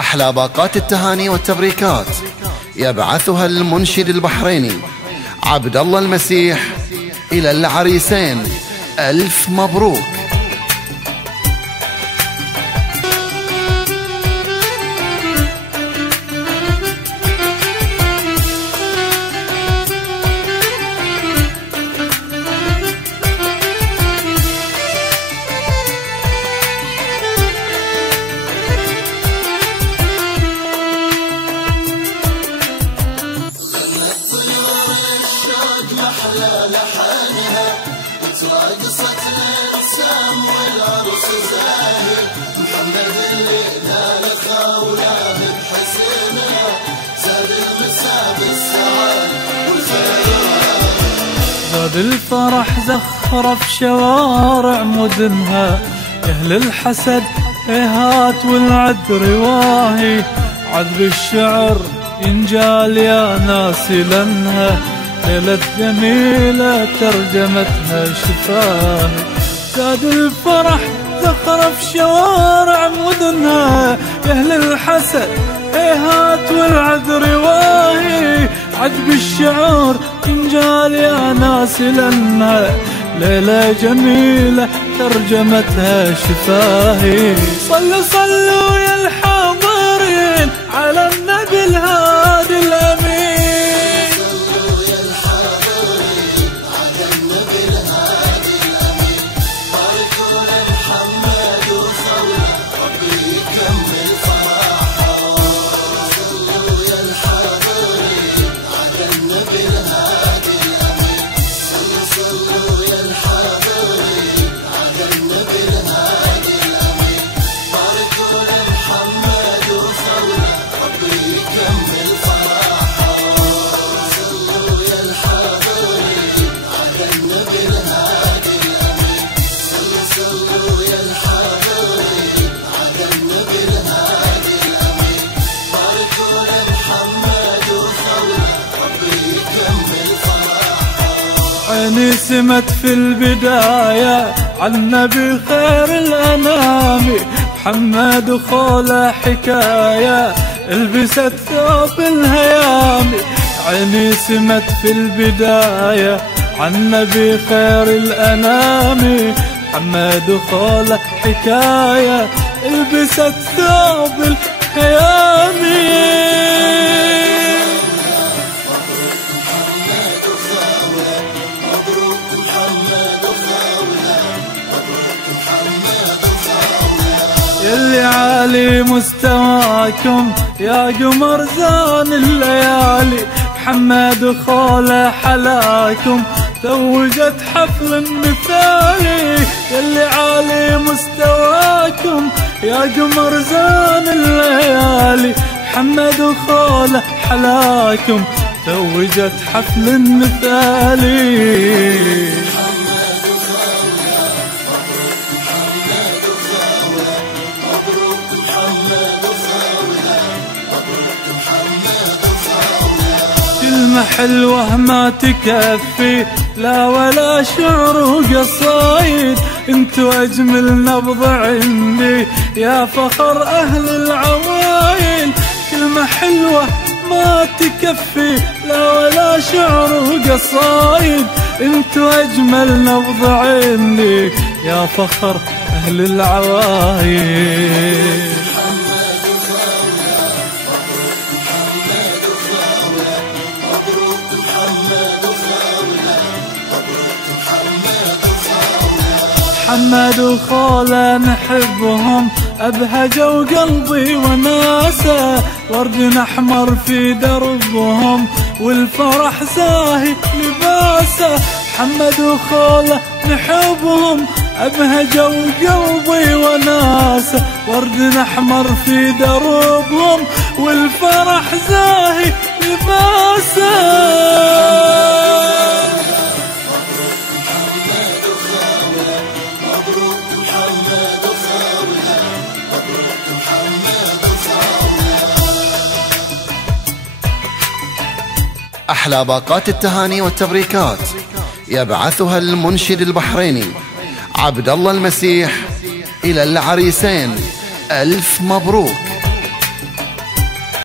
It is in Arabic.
أحلى باقات التهاني والتبريكات يبعثها المنشد البحريني عبد الله المسيح إلى العريسين. ألف مبروك. زاد الفرح زخرف شوارع مدنها، أهل الحسد إيهات والعذر واهي، عذر الشعر ينجال يا ناسي لنها، ليلة جميلة ترجمتها شفاهي. زاد الفرح زخرف شوارع مدنها، أهل الحسد إيهات والعذر واهي، عذب الشعور ينجال يا ناس لنا، ليلة جميلة ترجمتها شفاهي. صلوا صلوا يا الحاضرين على النبي الهادي الأمين، صلوا يا الحاضرين على النبي الهادي الأمين، باركوا لمحمد وخوله ربي يكمل فرحه. صلوا يا الحاضرين على النبي الهادي الأمين، صلوا يا الحاضرين على النبي الهادي الأمين، باركوا لمحمد وخوله ربي يكمل فرحه. صلوا يا الحاضرين على النبي الهادي الأمين، صلوا يا الحاضرين على النبي الهادي الأمين، باركوا لمحمد وخوله ربي يكمل فرحه. عيني سمت في البداية عالنبي خير الأنام، محمد وخوله حكاية البست ثوب الهيام. عيني سمت في البداية عالنبي خير الأنام، محمد وخوله حكاية البست ثوب الهيام. يلي عالي مستواكم يا قمر زان الليالي، محمد وخوله حلاكم توجت حفل مثالي. يلي عالي مستواكم يا قمر زان الليالي، محمد وخوله حلاكم توجت حفل مثالي. كلمة حلوة ما تكفي لا ولا شعر وقصايد، انتو اجمل نبض عندي يا فخر اهل العوايل. كلمة حلوة ما تكفي لا ولا شعر وقصايد، انتو اجمل نبض عندي يا فخر اهل العوايل. محمد وخوله نحبهم أبهجوا قلبي وناسه، ورد أحمر في دربهم والفرح زاهي لباسه. محمد وخوله نحبهم أبهجوا قلبي وناسه، ورد أحمر في دربهم والفرح زاهي لباسه. أحلى باقات التهاني والتبريكات يبعثها المنشد البحريني عبد الله المسيح إلى العريسين. ألف مبروك.